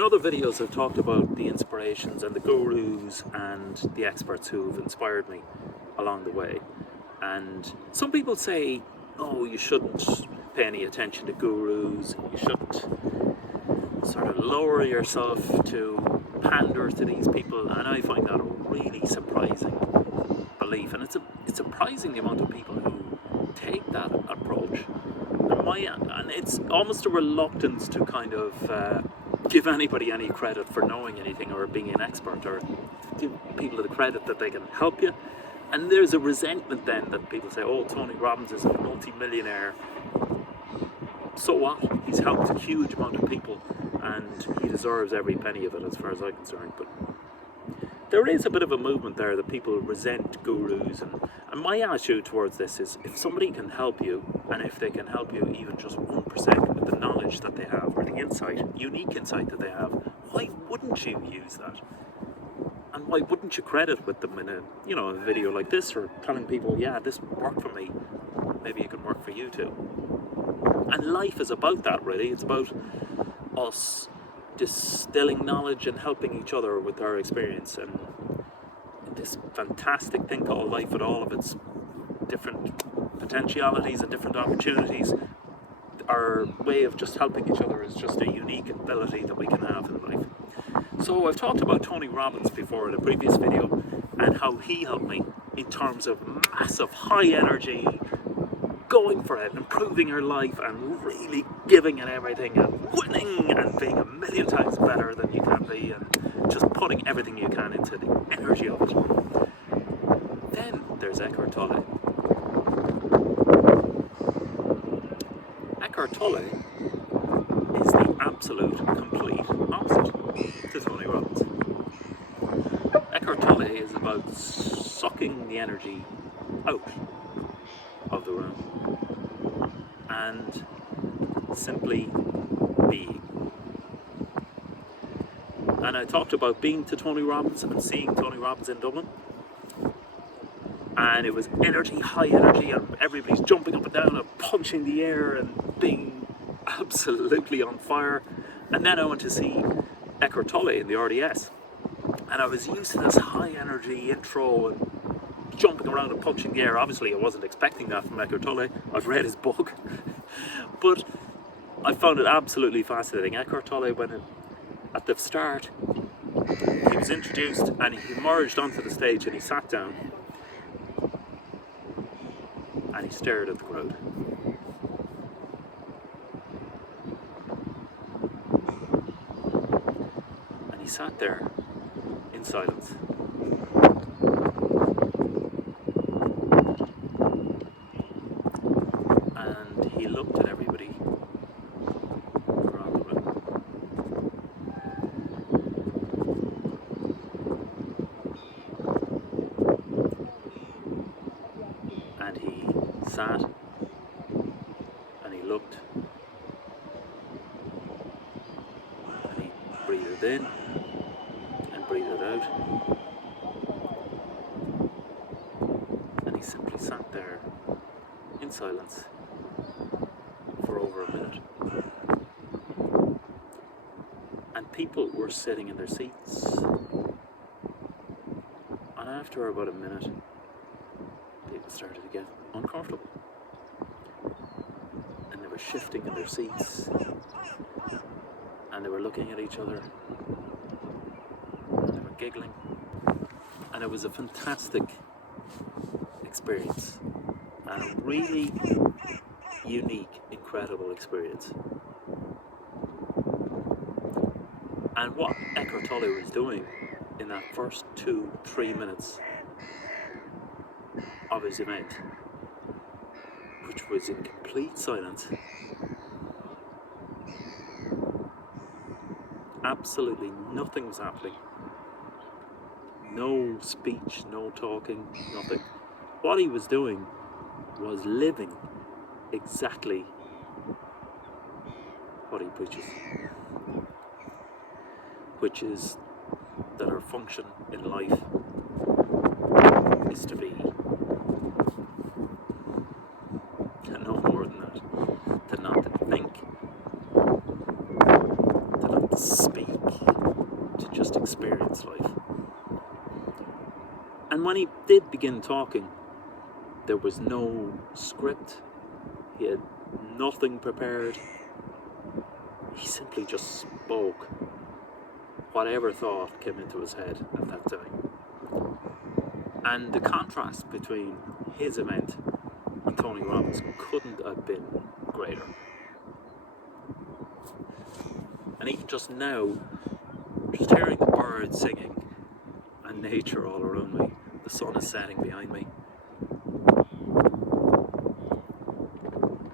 In other videos I've talked about the inspirations and the gurus and the experts who've inspired me along the way. And some people say, oh, you shouldn't pay any attention to gurus, you shouldn't sort of lower yourself to pander to these people, and I find that a really surprising belief. And it's surprising the amount of people who take that approach. And it's almost a reluctance to kind of give anybody any credit for knowing anything or being an expert, or give people the credit that they can help you. And there's a resentment then that people say, oh, Tony Robbins is a multi-millionaire. So what? He's helped a huge amount of people and he deserves every penny of it as far as I'm concerned. But there is a bit of a movement there that people resent gurus, and my attitude towards this is, if somebody can help you, and if they can help you even just 1% with the knowledge that they have, or the insight, unique insight that they have, why wouldn't you use that? And why wouldn't you credit with them in a video like this, or telling people, yeah, this worked for me, maybe it can work for you too. And life is about that, really. It's about us distilling knowledge and helping each other with our experience, and this fantastic thing called life, with all of its different potentialities and different opportunities. Our way of just helping each other is just a unique ability that we can have in life. So I've talked about Tony Robbins before in a previous video, and how he helped me in terms of massive high energy, going for it, improving your life and really giving it everything and winning and being a million times better than you can be, and just putting everything you can into the energy of it. Then there's Ekhart Tolle. Ekhart Tolle is the absolute complete opposite to Tony Robbins. Ekhart Tolle is about sucking the energy out of the room and simply being. And I talked about being to Tony Robbins and seeing Tony Robbins in Dublin, and it was energy, high energy, and everybody's jumping up and down and punching the air and being absolutely on fire. And then I went to see Ekhart Tolle in the RDS, and I was used to this high energy intro and jumping around and punching the air. Obviously I wasn't expecting that from Ekhart Tolle. I've read his book. But I found it absolutely fascinating. Ekhart Tolle, when at the start he was introduced and he emerged onto the stage and he sat down and he stared at the crowd. And he sat there in silence. And he looked at everybody around the room. And he sat and he looked and he breathed in and breathed out, and he simply sat there in silence for over a minute. And people were sitting in their seats, and after about a minute people started to get uncomfortable, and they were shifting in their seats, and they were looking at each other, and they were giggling, and it was a fantastic experience, and a really unique, incredible experience. And what Ekhart Tolle was doing in that first 2-3 minutes of his event, which was in complete silence, absolutely nothing was happening, no speech, no talking, nothing. What he was doing was living exactly what he preaches, which is that our function in life is to be, and no more than that, to not think, to not speak, to just experience life. And when he did begin talking, there was no script. He had nothing prepared. He simply just spoke whatever thought came into his head at that time. And the contrast between his event and Tony Robbins couldn't have been greater. And even just now, just hearing the birds singing and nature all around me, the sun is setting behind me.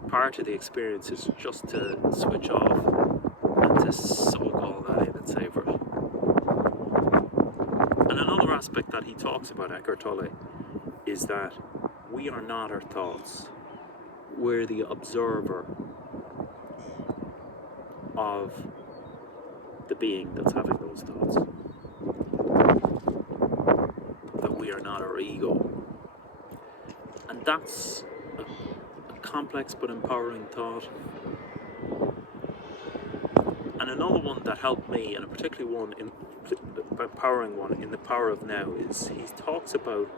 Part of the experience is just to switch off and to soak all that in and savor it. And another aspect that he talks about, Ekhart Tolle, is that we are not our thoughts. We're the observer of the being that's having those thoughts. That we are not our ego. And that's a complex but empowering thought. And another one that helped me, and a particularly one, empowering one in The Power of Now, is he talks about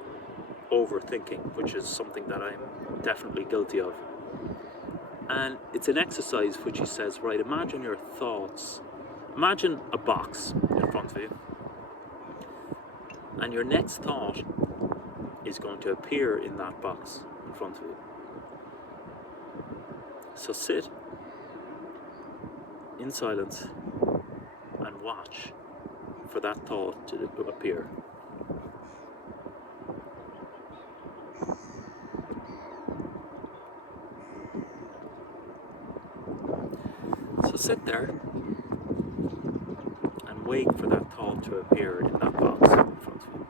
overthinking, which is something that I'm definitely guilty of. And it's an exercise which he says, right, imagine your thoughts. Imagine a box in front of you, and your next thought is going to appear in that box in front of you. So sit in silence and watch for that thought to appear. So sit there and wait for that thought to appear in that box in front of you.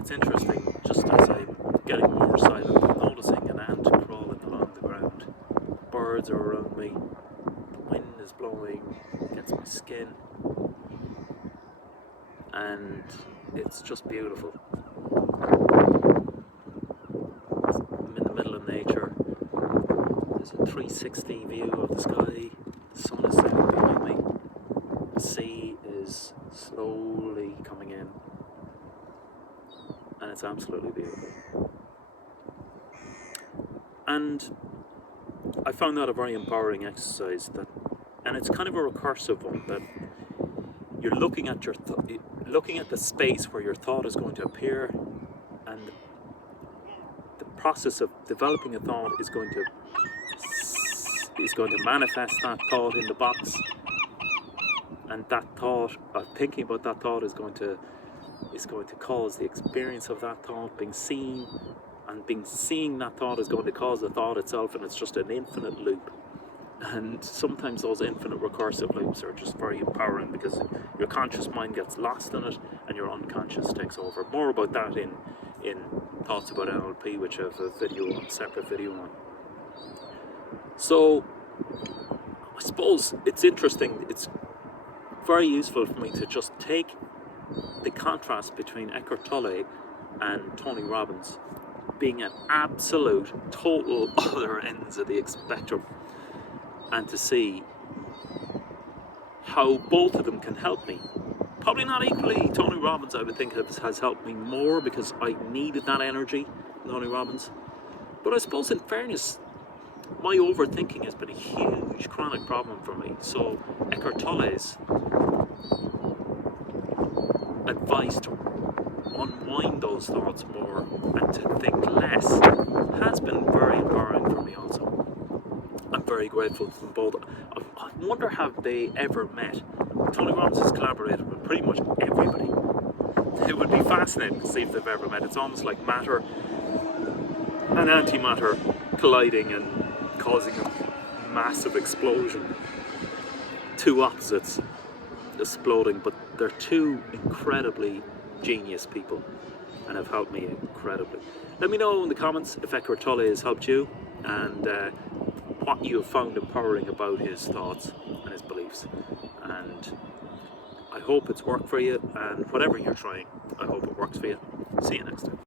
It's interesting, just as I'm getting more silent, I'm noticing an ant crawling along the ground. Birds are around me, the wind is blowing against my skin, and it's just beautiful. I'm in the middle of nature. There's a 360 view of the sky, the sun is setting behind me, the sea is slowly coming in, and it's absolutely beautiful. And I found that a very empowering exercise, and it's kind of a recursive one, that you're looking at looking at the space where your thought is going to appear, and the process of developing a thought is going to manifest that thought in the box, and that thought of thinking about that thought is going to cause the experience of that thought being seen, and seeing that thought is going to cause the thought itself, and it's just an infinite loop. And sometimes those infinite recursive loops are just very empowering, because your conscious mind gets lost in it and your unconscious takes over. More about that in Thoughts About NLP, which I have a separate video on. So I suppose it's interesting, it's very useful for me to just take the contrast between Ekhart Tolle and Tony Robbins being at absolute, total other ends of the spectrum, and to see how both of them can help me. Probably not equally. Tony Robbins, I would think, has helped me more, because I needed that energy, Tony Robbins. But I suppose, in fairness, my overthinking has been a huge chronic problem for me. So Ekhart Tolle's advice to unwind those thoughts more and to think less has been very empowering for me also. I'm very grateful to them both. I wonder, have they ever met? Tony Robbins has collaborated with pretty much everybody. It would be fascinating to see if they've ever met. It's almost like matter and antimatter colliding and causing a massive explosion. Two opposites exploding, but they're two incredibly genius people and have helped me incredibly. Let me know in the comments if Ekhart Tolle has helped you. and what you have found empowering about his thoughts and his beliefs. And I hope it's worked for you, and whatever you're trying, I hope it works for you. See you next time.